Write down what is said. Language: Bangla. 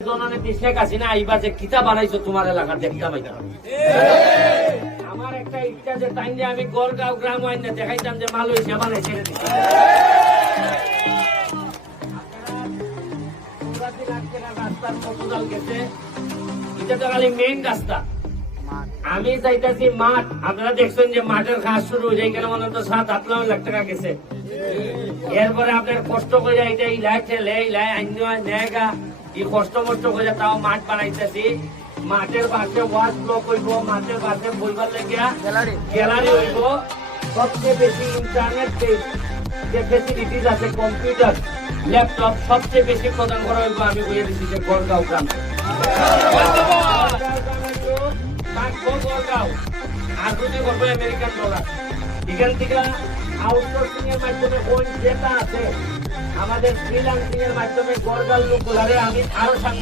শেখ হাসিনা আইবা যে কিতাব বানাইছো তোমার এলাকার দেখতে পাইতাম। আমার একটা ইচ্ছা যে তাই যে আমি গড়গাঁও গ্রাম আইন দেখাইতাম যে মালয়েশিয়া বানাইছে। রাস্তার প্রপোজাল গেছে, এটা তো খালি মেইন রাস্তা। আমি চাইতেছি মাঠ, আপনারা দেখছেন যে মাঠের কাজ শুরু হয়ে যায়, মনে তো 7-8 লাখ টাকা গেছে। এরপরে আপনার কষ্ট করে এটা ইলাই ঠেলে ইলাই আইনগা এই কষ্ট মষ্ট করে তাও মাঠ বানাইতেছি। মাঠের পাশে ওয়াশ ব্লক হইব, মাঠের পাশে বইবার লেগিয়া গ্যালারি হইব। সবচেয়ে বেশি ইন্টারনেট যে ফেসিলিটিস আছে, কম্পিউটার ল্যাপটপ সবচেয়ে বেশি প্রদান করা হইব। আমি বলে দিচ্ছি যে গড়গাঁও গ্রাম আর যদি করবো আমেরিকান ডলার। এখান থেকে আউটসোর্সিং এর মাধ্যমে কোন যেটা আছে আমাদের ফ্রিল্যান্সিং এর মাধ্যমে গড়গাঁও লোকগুলারে আমি আরো সামনে